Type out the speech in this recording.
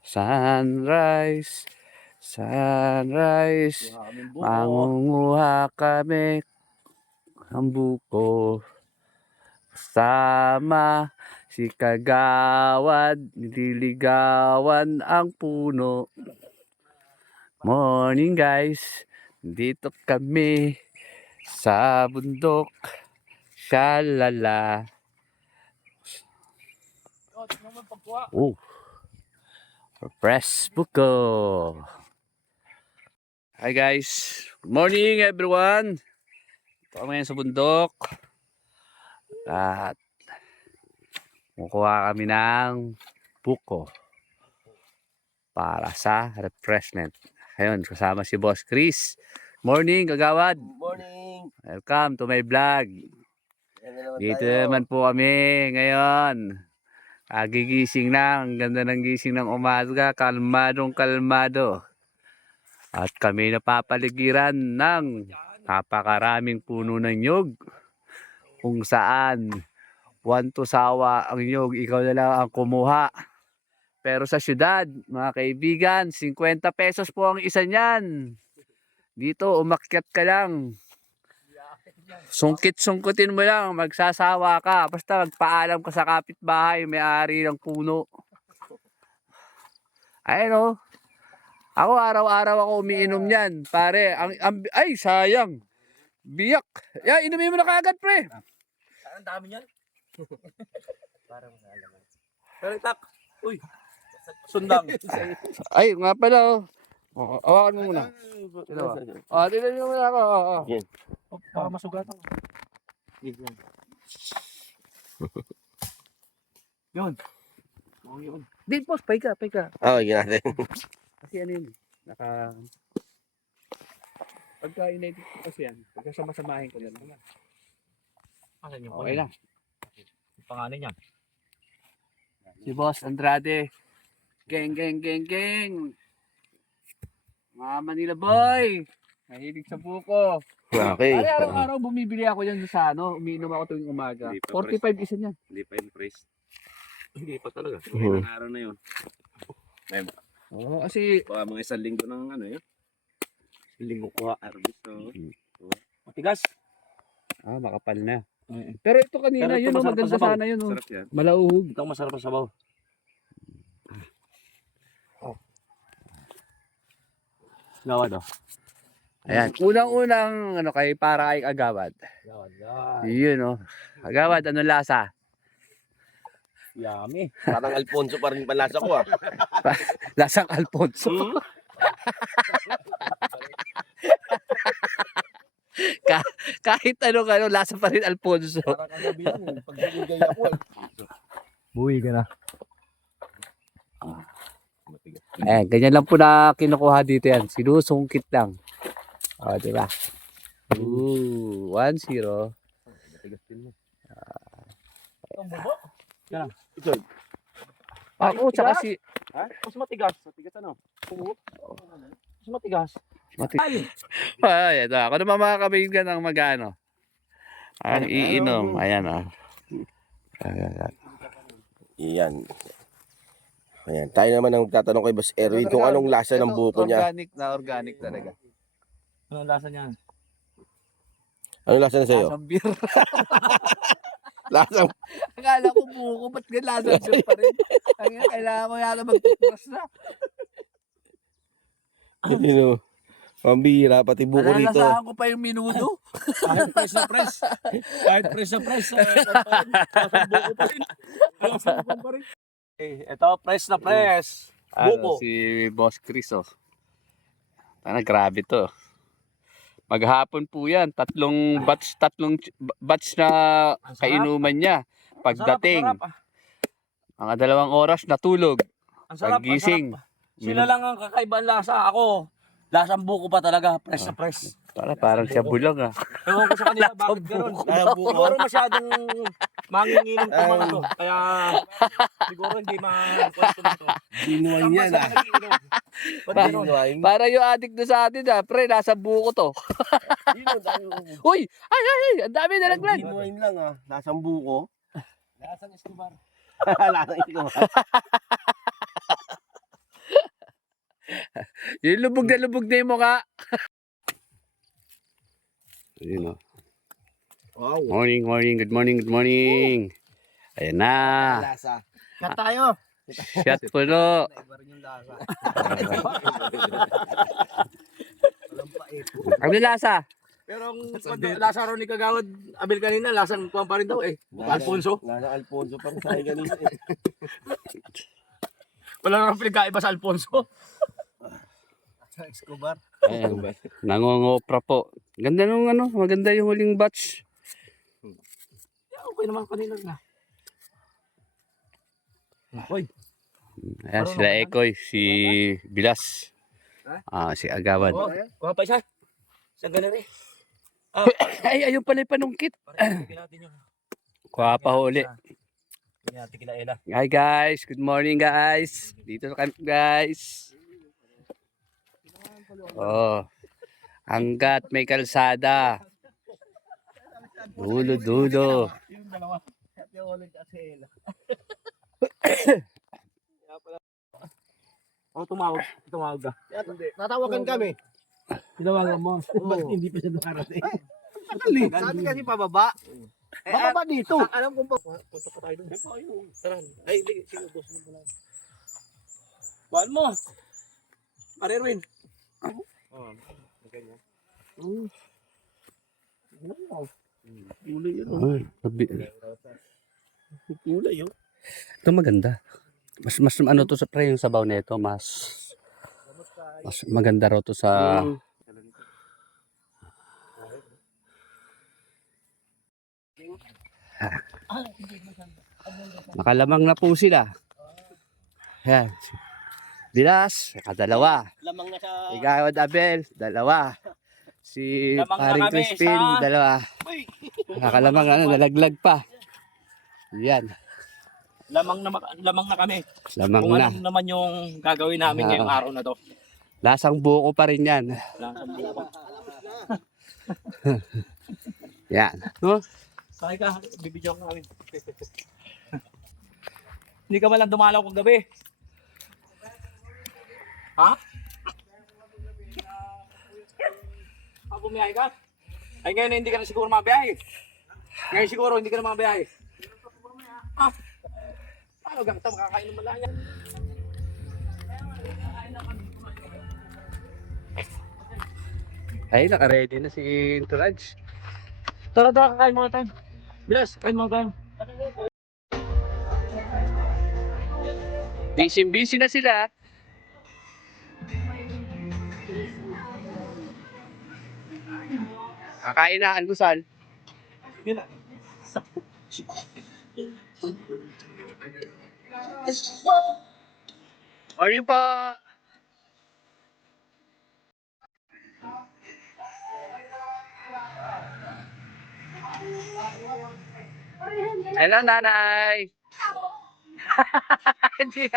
Sunrise, sunrise, mangunguha kami ng buko. Sama si Kagawad, nililigawan ang puno. Morning guys, dito kami sa bundok. Shalala. Oh, press buko. Hi guys, good morning everyone. Ito kami ngayon sa bundok. At kukuha kami ng buko para sa refreshment. Ayun, kasama si Boss Chris. Morning, Kagawad. Morning! Welcome to my vlog. Dito naman po kami ngayon. Gigising na. Ang ganda ng gising ng umaga. Kalmadong kalmado. At kami napapaligiran ng napakaraming puno ng nyug. Kung saan, one to sawa ang nyug. Ikaw na lang ang kumuha. Pero sa syudad, mga kaibigan, 50 pesos po ang isa niyan. Dito, umakyat ka lang. Sungkit-sungkutin mo lang, magsasawa ka. Basta magpaalam ka sa kapitbahay, may-ari ng puno. Ayun o. Ako araw-araw ako umiinom niyan. Pare, ay sayang. Biyak. Inumin mo na kagad, pre. Ang dami niyan. Parang nalaman. Pero tak. Uy. Sundang. Ay, nga pala o. Hawakan mo muna. Tignan mo muna ako. Baka masugatan. Yun. Yun. Di, boss, pay ka. Okay natin. Kasi ano yun, pagka inedit ko kasi yan, pagka samasamahin ko na naman. Asan yung Okay na. Yung pangalan niya. Si Boss Andrade. Geng. Mga Manila boy. Mahilig sa buko. Okay. Araw-araw bumibili ako yan sa umiinom ako tuwing umaga. 45 isa niyan. Hindi pa yung price. Hindi pa talaga. Ilang araw na yun. Oo, kasi Baka mga isang linggo ng ano yun. Linggo ko. Harvest. Matigas. makapal na. Pero ito kanina, Pero ito yun masarap maganda sa sabaw. sana yun. Sarap yan. Malauhog. Ito ang masarap sa sabaw. Gawad oh. Ayan, unang-unang kay para kay Agawad. Gawad. Yun Agawad, anong lasa? Yummy. Parang Alfonso pa rin panlasa ko ah. Lasang Alfonso. Kahit ano lasa pa rin Alfonso. Parang kagabi yan. Pag nagigay ako eh. Buwi ka na. Ganyan lang po na kinukuha dito yan. Sinusungkit lang. Diba? 1-0. Yan. Ito. Ako, tsaka si... Ha? Mas matigas. Matigas ano? Mas matigas. Ay, ito. Ako naman mga kabigyan ng magano. Ang iinom. Ayan Iyan. Ayan. Tayo naman ang magtatanong kay Boss Erwin kung anong lasa ng buko niya. Organic talaga. Anong lasa niya? Anong lasa na sa'yo? Lasang beer. Lasang... Akala ko buko, ba't ganyan lasang beer pa rin? Kailangan mo yata mag-toothbrush na. Pambira, pati buko rito. Alalasahan ko pa yung minuto. Kahit press na press. Kahit press na press. Lasang buko pa rin. Lasang buko pa rin. Ito, press na press. Buko. Si Boss Chris grabe to. Maghapon po yan. Tatlong batch na kainuman niya. Pagdating, mga 2 oras natulog. Ang sarap, Paggising. Sila lang ang kakaibang lasa. Ako, lasang buko pa talaga. Press na press. Parang siya bulang Ewan ko sa kanila bakit gano'n. Siguro masyadong manginginom ko mga to. Kaya siguro hindi ma-question ito. Ginuwine yan ah. Ginuwine. Para yung addict doon sa atin pre, nasa buko to. Uy! Ay! Ang dami nalaglag. Ginuwine lang ah. Lasang buko. Lasang Escobar. Lasang Escobar. Yung lubog na yung mukha. Ayun o. Wow. Morning, good morning. Ayan na. Lasa. Kat tayo. Shot puno. Iba rin yung lasa. Ano lasa? Pero ang lasa raw ni Kagawad Abel kanina, lasang kuwan pa rin daw eh. Alfonso. Lasa Alfonso pa rin sa akin kanina eh. Wala nang pinagkaiba sa Alfonso. Sa Escobar. Ayan. Nangongopra po. Ganda nung maganda yung huling batch. Okay naman kanina na. Hoy. Ayan, sila Ekoy, si Bilas. Si Agawad. Oh, kuha pa isa. Sa ganun eh. Ay, ayun pala yung panungkit. Tingnan natin yung. Kuha pa huli. Tingnan natin kila Ella. Hi guys, good morning guys. Dito na kami guys. Oh, hanggat may kalsada. Dulo. Yung dalawa. Yung ulit kasi. Oh, tumawag ka. Natawagan kami. Tinawagan mo. Ba't hindi pa siya nakarating? Sabi kasi pababa. Pababa dito. Alam ko pa. Punta pa tayo doon. Tara. Ay, hindi. Sige, dos mo pala. Bahal mo. Pare Erwin. Oo. Ganyan. Kulay yun. Ay, Kulay yun. ito maganda. Mas ano to sa pre yung sabaw nito, mas maganda raw to sa nakalamang na po sila. Yan. Bilas, dalawa. Lamang na sa... Igawad Abel, dalawa. Si Lamang na paring kami Crispin, sa- dalawa. Nakalamang nalaglag pa. Yan, Lamang na kami. lamang Kung na. ano naman yung gagawin namin ngayong araw na to. Lasang buko pa rin yan. Lasang buko. Yan. No? Sakay ka, bibidyo ko namin. Hindi ka malang dumalaw kong gabi. Ha? Bumiyahe ka? Ay ngayon hindi ka na siguro mabiyahe. Ngayon siguro hindi ka na mabiyahe. Ah? Ano gagawin? Makakain naman lang yan. Ay, naka-ready na si Entourage. Tara, kain mga tayo. Bilas, kain mga tayo. Busy na sila. Kakain na, almusal. Yun na. Morning po. Hello, nanay. Hindi.